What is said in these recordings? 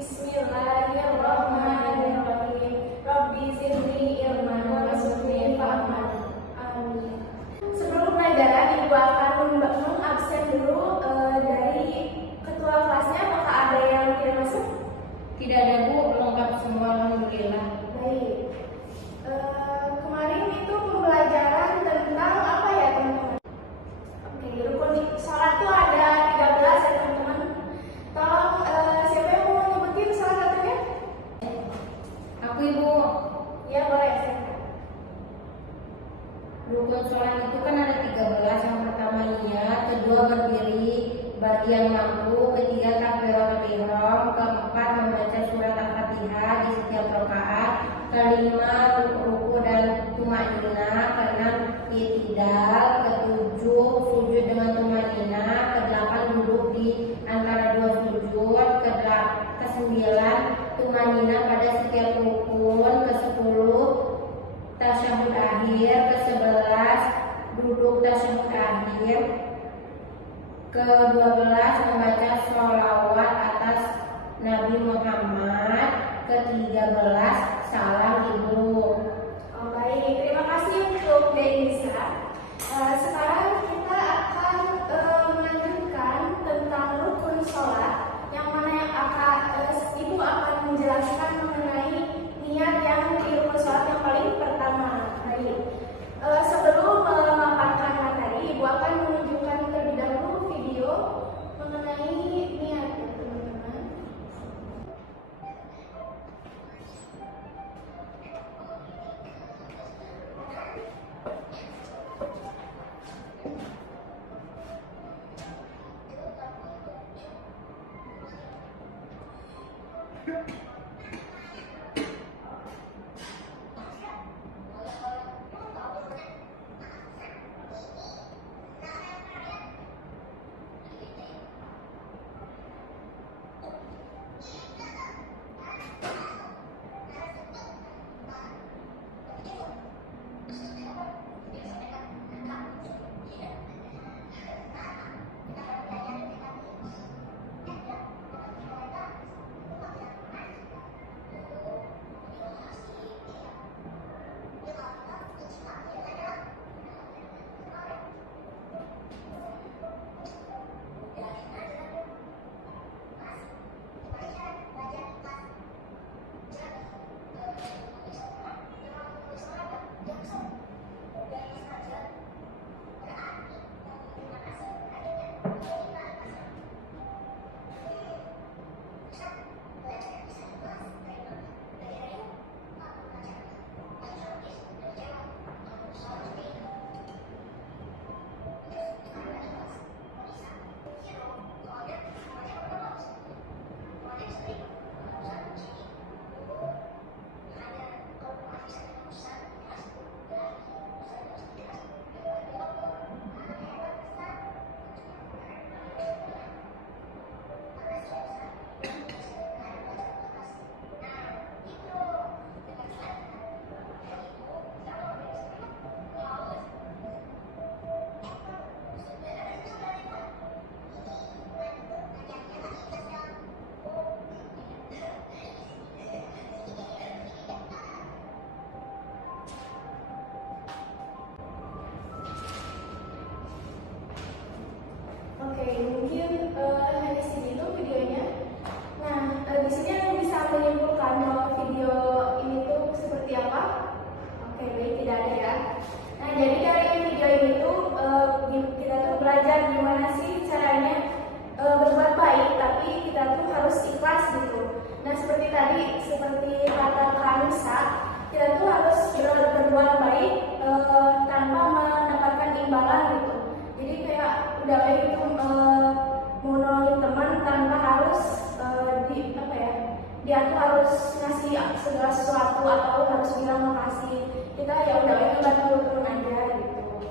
Bismillahirrahmanirrahim. Rabbi zidni ilman warzuqni fahman. Amin. Sebelum pelajaran, Ibu akan mengabsen dulu dari ketua kelasnya. Apakah ada yang tidak masuk? Tidak ada, Bu, lengkap semua, alhamdulillah. Baik. Kemarin itu pembelajaran tentang apa ya, teman-teman? Oke, rukun sholat itu ada 13 ya, teman-teman. Tolong siapa yang mau nyebutin salah satunya? Aku, Ibu. Ya, boleh. Rukun sholat itu kan ada 13. Yang pertama niat, kedua berdiri bagi yang mampu, ketiga takbiratul ihram, keempat membaca surat Al-Fatihah di setiap rakaat, kelima ruku dan tumanina, keenam i'tidal, ketujuh sujud dengan tumanina, kedelapan duduk di antara dua sujud, kesembilan tumanina pada setiap rukun, kesepuluh tasyahud akhir, ke-11 duduk tasyahud akhir, ke-12 membaca sholawat atas Nabi Muhammad, ke-13 salam Ibu. Oh, baik, terima kasih untuk Denisa. Sekarang kita akan melanjutkan tentang rukun sholat, yang mana yang Ibu akan menjelaskan mengenai niat yang di rukun sholat yang paling pertama. Baik. Sebelum memaparkan materi, Ibu akan menunjukkan terlebih dahulu video mengenai niat, teman-teman. Oke, mungkin hanya segitu videonya. Nah, di sini aku bisa menyimpulkan bahwa video ini tuh seperti apa? Oke, baik, tidak ada ya. Nah, jadi dari video ini tuh kita tuh belajar gimana sih caranya berbuat baik, tapi kita tuh harus ikhlas gitu. Nah, seperti tadi, seperti kata Kanisa, kita tuh harus berbuat baik tanpa mendapatkan imbalan gitu. Jadi kayak udah baik itu mau nolongin teman tanpa harus dia tuh harus ngasih segala sesuatu atau harus bilang makasih. Kita ya udah baik bantu turun aja gitu.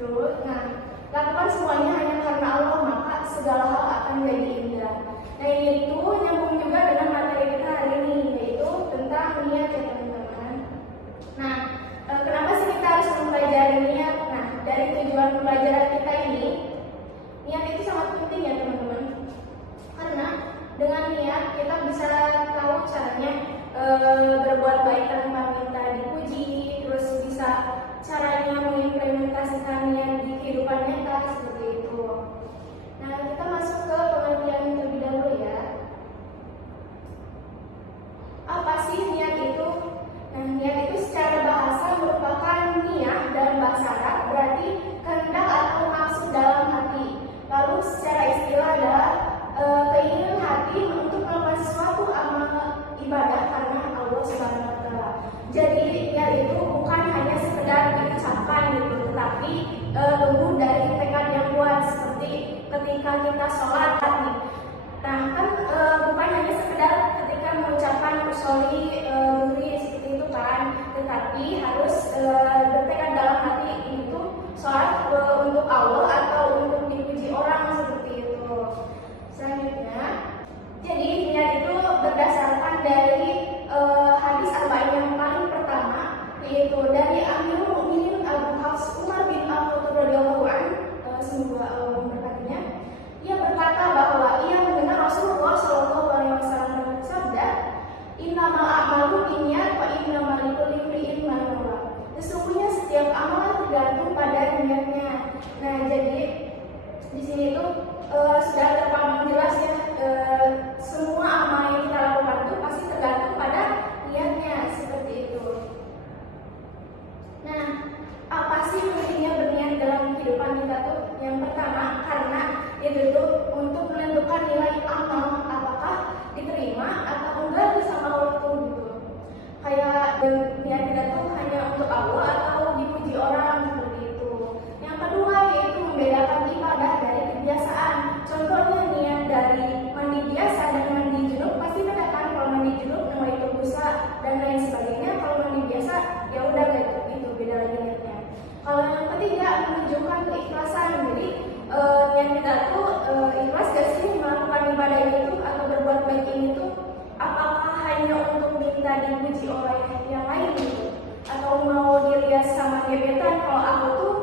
Dulu, nah lakukan semuanya hanya karena Allah, maka segala hal akan menjadi indah. Nah ini itu nyambung juga dengan materi kita hari ini, yaitu tentang niat ya teman-teman. Nah, kenapa sih kita harus mempelajari niat? Nah, dari tujuan pembelajaran kita ini, niat itu sangat penting ya teman-teman. Karena dengan niat kita bisa tahu caranya berbuat baik tanpa minta dipuji, terus bisa caranya mengimplementasikannya di kehidupan nyata seperti itu. Nah, kita masuk ke pengertian terlebih dahulu ya. Apa sih niat itu? Nah, niat itu secara bahasa merupakan niat dalam bahasa Arab, berarti kehendak atau maksud dalam hati. Lalu secara istilah adalah keinginan hati untuk melakukan sesuatu amal ibadah karena Allah Subhanahu wa Ta'ala. Jadi niat itu bukan hanya sekedar diucapkan gitu, tetapi tumbuh dari tekad yang kuat seperti ketika kita sholat nih. Nah, kan bukan hanya sekedar ketika mengucapkan usolli seperti itu kan, tetapi harus bertekad dalam hati ini tuh sholat untuk Allah atau untuk dipuji orang seperti itu. Selanjutnya, jadi niat itu berdasarkan dari hadis arba'in yang paling pertama, yaitu dari Amirul Mukminin Abu Hafs Umar bin Al-Khattab radhiyallahu anhu, semoga Allah memberkatinya. Ia berkata bahwa ia mendengar Rasulullah Shallallahu Alaihi Wasallam bersabda, "Innamal a'malu binniyat wa innamal likulli imri'in ma nawa." Sesungguhnya setiap amalan tergantung pada niatnya. Nah, jadi di sini tuh sudah terpampang jelas ya, semua amal yang kita lakukan itu pasti tergantung pada niatnya seperti itu. Nah, apa sih pentingnya berniat dalam kehidupan kita tuh? Yang pertama, karena itu tuh untuk menentukan nilai amal apakah diterima atau enggak sama Allah tuh gitu. Kayak niat kita tuh hanya untuk Allah atau dipuji orang seperti itu. Yang kedua yaitu membedakan ibadah dari kebiasaan. Contohnya niat dari mandi biasa dan mandi junub pasti beda kan. Kalau mandi junub nama itu dosa dan lain sebagainya. Kalau mandi biasa ya udah kayak itu beda lagi niatnya. Kalau yang ketiga menunjukkan keikhlasan. Jadi niat kita tuh ikhlas gak sih melakukan ibadah itu atau berbuat baik ini tuh, apakah hanya untuk minta dipuji oleh yang lain gitu, atau mau dilihat sama gebetan kalau aku tuh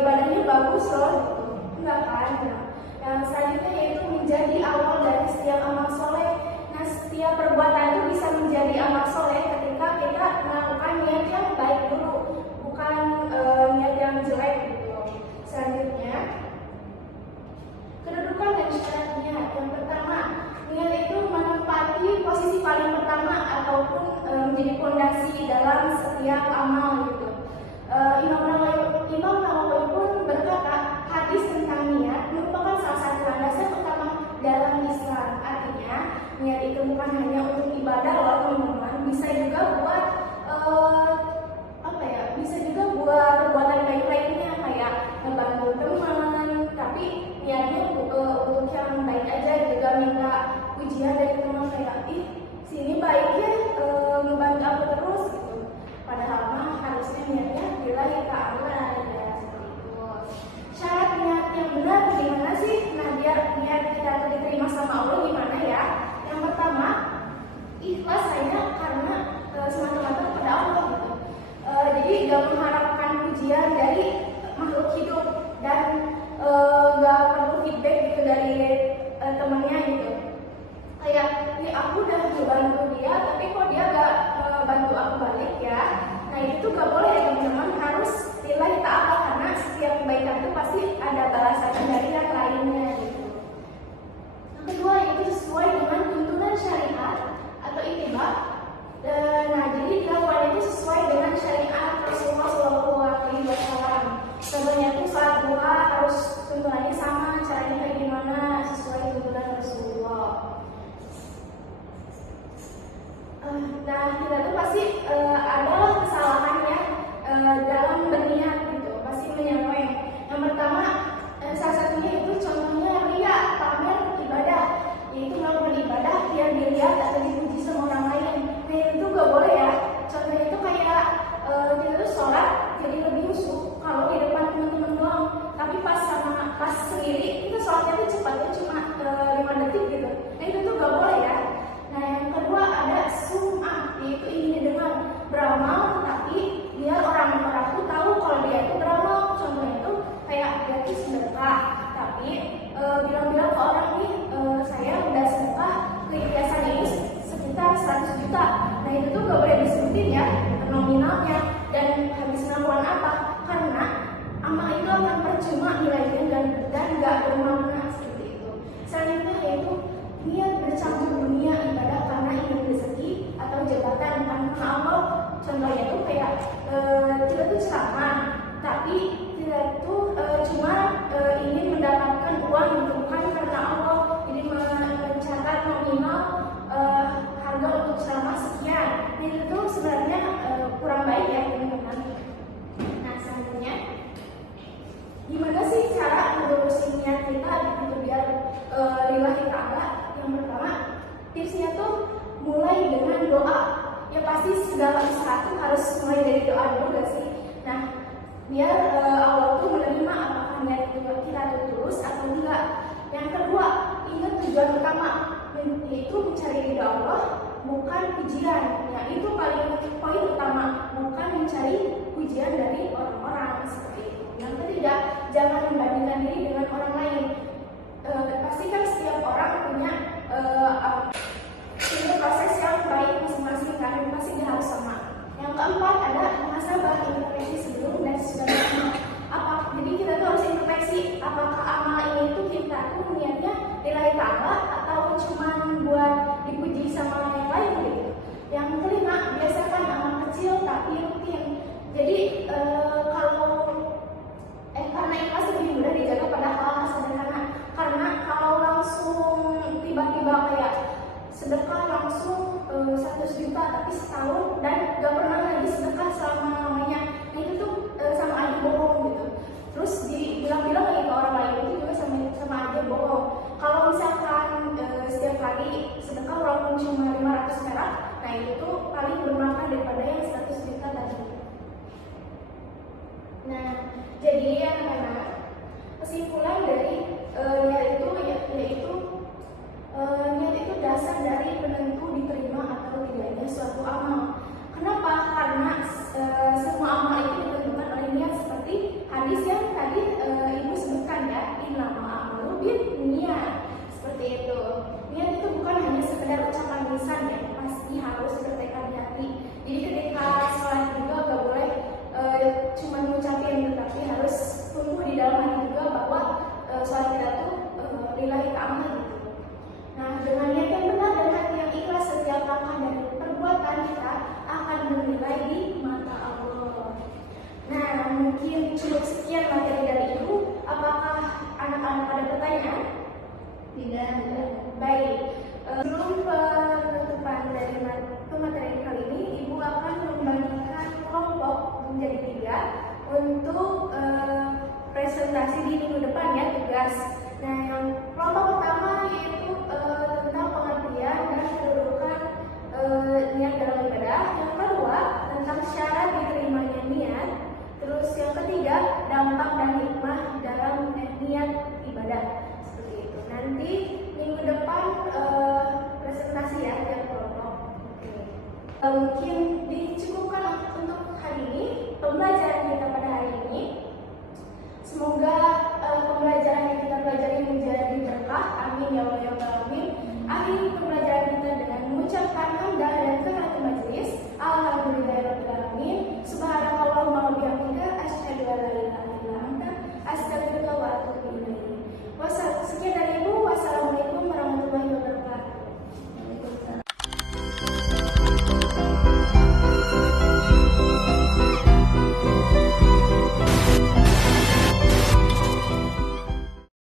ibadahnya bagus loh gitu. Enggak kan? Nah, yang selanjutnya yaitu menjadi awal dari setiap amal soleh. Nah, setiap perbuatan itu bisa menjadi amal soleh ketika kita melakukan niat yang baik dulu, bukan niat yang jelek gitu. Selanjutnya, kedudukan dan syaratnya. Yang pertama, niat itu menempati posisi paling pertama ataupun menjadi fondasi dalam setiap amal gitu. Imam Nawawi pun berkata, hadis tentang niat merupakan salah satu landasan utama dalam Islam. Artinya, niat itu bukan hanya untuk ibadah loh teman-teman, bisa juga buat bisa juga buat perbuatan baik lainnya kayak membantu teman, tapi niatnya untuk yang baik aja, juga minta pujian dari teman kayak sini baiknya membantu aku terus gitu. Padahal mah harusnya niatnya lillahi ta'ala ya, seperti itu. Syarat niat yang benar gimana sih? Nah, biar niat kita diterima sama Allah gimana ya? Yang pertama, ikhlas hanya karena semata-mata kepada Allah gitu. Jadi gak mengharapkan pujian dari makhluk hidup dan gak perlu feedback gitu dari temannya gitu. Kayak aku udah membantu dia tapi kok dia gak bantu aku balik ya. Nah, itu gak boleh ya teman-teman, harus lillahi ta'ala karena setiap kebaikan itu pasti ada balasannya dari yang lainnya gitu. Yang kedua itu sesuai dengan tuntunan syariat atau ittiba. Nah, jadi dilakukan itu sesuai dengan syariat Rasulullah SAW. Contohnya itu salat duha harus tuntunannya sama, caranya kayak gimana, sesuai tuntunan Rasulullah. Nah, kita tuh pasti adalah kesalahannya dalam berniat gitu, pasti menyeleweng. Yang pertama, salah satunya itu contohnya riya, pamer ibadah, yaitu melakukan ibadah biar dilihat atau dipuji sama orang lain. Nah, itu gak boleh ya. Contohnya itu kayak kita tuh sholat jadi lebih khusyuk kalau di depan teman-teman doang, tapi pas sendiri kita sholatnya tuh cepatnya cuma 5 detik gitu. Nah, itu tuh gak boleh ya. Nah, yang kedua ada sum'ah, yaitu ingin didengar, beramal tapi biar orang tuh tahu kalau dia itu beramal. Contohnya Contohnya tuh kayak kita tuh ceramah, tapi kita tuh cuma ingin mendapatkan uang gitu, bukan karena Allah. Jadi mencatat nominal harga untuk ceramah sekian. Itu tuh sebenarnya kurang baik ya teman-teman. Nah selanjutnya, gimana sih cara melurusin niat kita gitu biar lillahi ta'ala? Yang pertama, tipsnya tuh mulai dengan doa. Ya pasti segala usaha tuh harus mulai dari doa dulu gak sih? Nah, biar Allah tuh menerima apakah niat kita itu tulus atau enggak. Yang kedua, ingat tujuan utama, yaitu mencari ridha Allah, bukan pujian. Nah, itu paling poin utama, bukan mencari pujian dari orang-orang seperti itu. Yang ketiga, jangan membandingkan diri dengan orang lain. Pasti kan setiap orang punya proses yang baik masing-masing kan, pasti dia harus sama. Yang keempat ada muhasabah, introspeksi sebelum dan sesudah. Jadi kita tuh harus introspeksi apakah amal ini tuh kita tuh niatnya lillahi ta'ala atau cuma buat dipuji sama yang lain gitu. Yang kelima, biasakan amal kecil tapi rutin. Jadi karena ikhlas lebih mudah dijaga pada hal-hal sederhana. Karena kalau langsung tiba-tiba kayak sedekah langsung 100 juta tapi setahun dan gak pernah lagi sedekah selama lamanya, itu tuh sama aja bohong gitu. Terus dibilang-bilang lagi ke orang lain itu juga sama aja bohong. Kalau misalkan setiap hari sedekah walaupun cuma 500 perak, nah itu tuh paling bermakna daripada yang 100 juta tadi. Nah, jadi anak-anak, kesimpulan dari niat itu yaitu niat itu dasar dari penentu diterima atau tidaknya suatu amal. Kenapa? Karena semua amal itu ditentukan oleh niat, seperti hadis yang tadi ibu sebutkan ya, innamal a'malu binniyat. Seperti itu. Niat itu bukan hanya sekedar ucapan lisan ya, pasti harus bertekad di hati. Jadi ketika sholat juga gak boleh cuma ngucapin, tetapi harus tumbuh di dalam hati juga bahwa sholat kita tuh lillahi ta'ala gitu. Nah, dengan niat yang benar dan hati yang ikhlas, setiap langkah dan perbuatan kita akan bernilai di mata Allah. Nah, mungkin cukup sekian materi dari Ibu. Apakah anak-anak ada pertanyaan? Tidak. Baik. Sebelum penutupan dari materi kali ini, Ibu akan membagikan kelompok menjadi 3 untuk presentasi di minggu depan ya, tugas. Nah, yang